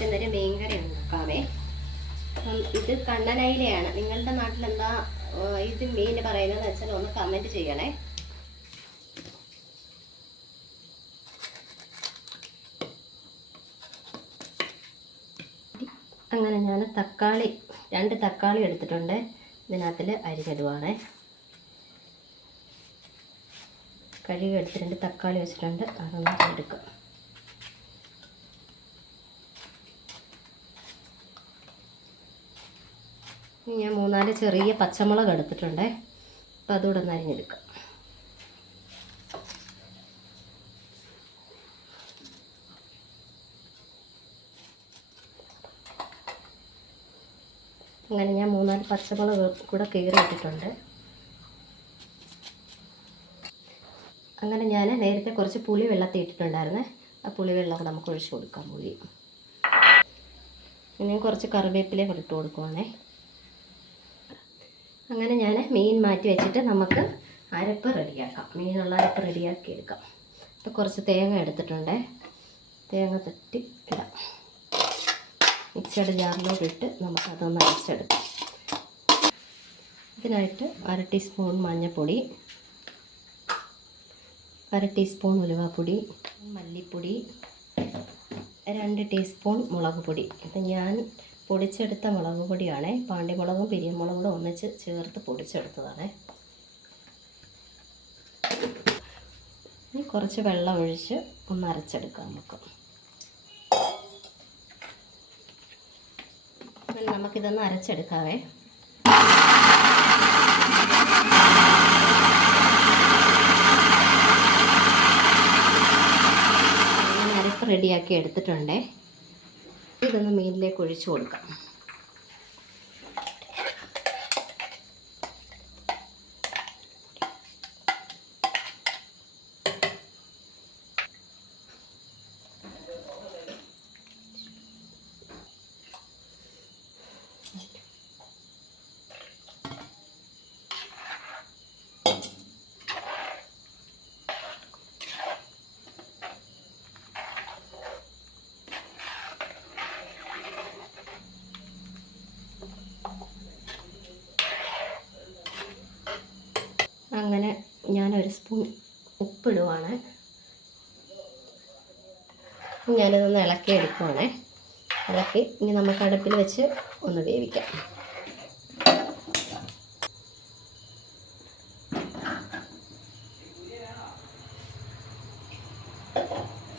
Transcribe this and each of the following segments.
നമുക്കിന്നൊരു മീൻകറി ഉണ്ടാക്കാവേ. ഇത് കണ്ണനയിലയാണ്. നിങ്ങളുടെ നാട്ടിൽ എന്താ ഇത് മീൻ പറയുന്നതെന്ന് വെച്ചാൽ ഒന്ന് കമൻറ്റ് ചെയ്യണേ. അങ്ങനെ ഞാൻ രണ്ട് തക്കാളി എടുത്തിട്ടുണ്ട്. ഇതിനകത്തിൽ അരിഞ്ഞിടുവാണേ. കഴുകി എടുത്തിട്ടുണ്ട്. തക്കാളി വെച്ചിട്ടുണ്ട്, അതൊന്ന് എടുക്കാം. ഞാൻ 3-4 ചെറിയ പച്ചമുളക് എടുത്തിട്ടുണ്ട്. അപ്പോൾ അതുകൂടെ ഒന്ന് അരിഞ്ഞെടുക്കാം. അങ്ങനെ ഞാൻ 3-4 പച്ചമുളക് കൂടെ കീറി ഇട്ടിട്ടുണ്ട്. അങ്ങനെ ഞാൻ നേരത്തെ കുറച്ച് പുളി വെള്ളത്തിൽ ഇട്ടിട്ടുണ്ടായിരുന്നേ. ആ പുളി വെള്ളം നമുക്ക് ഒഴിച്ച് കൊടുക്കാം. പുളി ഇനി കുറച്ച് കറിവേപ്പിലയും കൂടി ഇട്ട് കൊടുക്കുവാണേ. അങ്ങനെ ഞാൻ മീൻ മാറ്റി വെച്ചിട്ട് നമുക്ക് അരപ്പ് റെഡിയാക്കാം. മീനുള്ള അരപ്പ് റെഡിയാക്കി എടുക്കാം. അപ്പോൾ കുറച്ച് തേങ്ങ എടുത്തിട്ടുണ്ട്. തേങ്ങ തട്ടി ഇടാം. മിക്സഡ് ജാറിലോട്ട് ഇട്ട് നമുക്കതൊന്ന് അരച്ചെടുക്കാം. ഇതിനായിട്ട് 1/2 ടീസ്പൂൺ മഞ്ഞൾപ്പൊടി, 1/2 ടീസ്പൂൺ ഉലുവാപ്പൊടി, മല്ലിപ്പൊടി, 2 ടീസ്പൂൺ മുളക് പൊടി. ഇത് ഞാൻ പൊടിച്ചെടുത്ത മുളക് പൊടിയാണ്. പാണ്ടിമുളകും പിരിയമുളകും കൂടെ ഒന്നിച്ച് ചേർത്ത് പൊടിച്ചെടുത്തതാണ്. ഇനി കുറച്ച് വെള്ളം ഒഴിച്ച് ഒന്ന് അരച്ചെടുക്കാം നമുക്ക്. നമുക്കിതൊന്ന് അരച്ചെടുക്കാവേ. അരപ്പ് റെഡിയാക്കി എടുത്തിട്ടുണ്ട്. ഇതൊന്ന് മീനിലേക്ക് ഒഴിച്ചു കൊടുക്കാം. അങ്ങനെ ഞാനൊരു സ്പൂൺ ഉപ്പിടുവാണ്. ഞാനിതൊന്ന് ഇളക്കി എടുക്കുവാണേ. ഇളക്കി ഇനി നമുക്ക് അടുപ്പിൽ വെച്ച് ഒന്ന് വേവിക്കാം.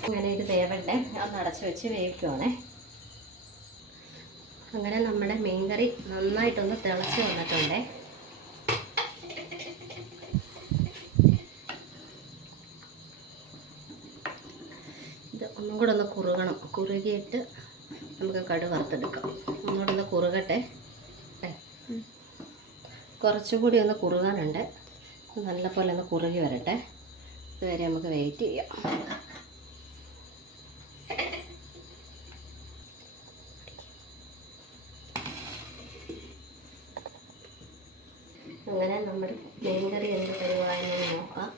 അങ്ങനെ ഇത് വേവണ്ടേ, ഒന്ന് അടച്ച് വെച്ച് വേവിക്കുവാണേ. അങ്ങനെ നമ്മുടെ മീൻകറി നന്നായിട്ടൊന്ന് തിളച്ച് വന്നിട്ടുണ്ടേ. ഒന്നും കൂടെ ഒന്ന് കുറുകണം. കുറുകിയിട്ട് നമുക്ക് കടുക് വറുത്തെടുക്കാം. ഒന്നുകൂടെ ഒന്ന് കുറുകട്ടെ. കുറച്ചും കൂടി ഒന്ന് കുറുകാനുണ്ട്. നല്ലപോലെ ഒന്ന് കുറുകി വരട്ടെ. ഇതുവരെ നമുക്ക് വെയിറ്റ് ചെയ്യാം. അങ്ങനെ നമ്മുടെ മീൻകറി എന്ത് പരിപാടിയെന്ന് നോക്കാം.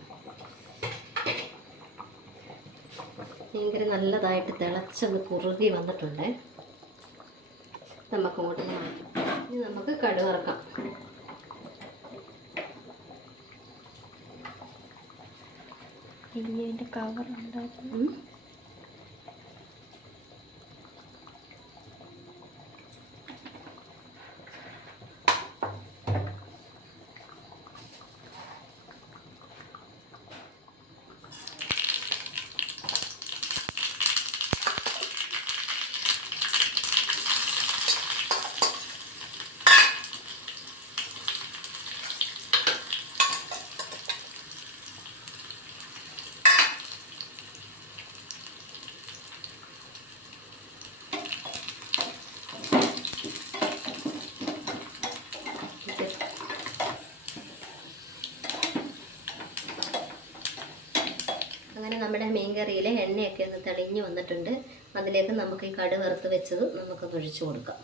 മീൻകറി നല്ലതായിട്ട് തിളച്ചൊന്ന് കുറുകി വന്നിട്ടുണ്ട്. നമുക്ക് അങ്ങോട്ട് ഇനി നമുക്ക് കടുക് വറുക്കാം. ഇതിൻ്റെ കവർ ഉണ്ടായിരുന്നു. അങ്ങനെ നമ്മുടെ മീൻകറിയിലെ എണ്ണയൊക്കെ ഒന്ന് തെളിഞ്ഞ് വന്നിട്ടുണ്ട്. അതിലേക്ക് നമുക്ക് ഈ കടുക് വറുത്ത് വെച്ചത് നമുക്കൊന്ന് ഒഴിച്ചു കൊടുക്കാം.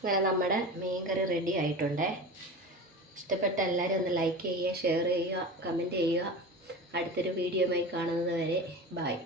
അങ്ങനെ നമ്മുടെ മീൻകറി റെഡി ആയിട്ടുണ്ടേ. ഇഷ്ടപ്പെട്ട എല്ലാവരും ഒന്ന് ലൈക്ക് ചെയ്യുക, ഷെയർ ചെയ്യുക, കമൻറ്റ് ചെയ്യുക. അടുത്തൊരു വീഡിയോയുമായി കാണുന്നത് വരെ ബൈ.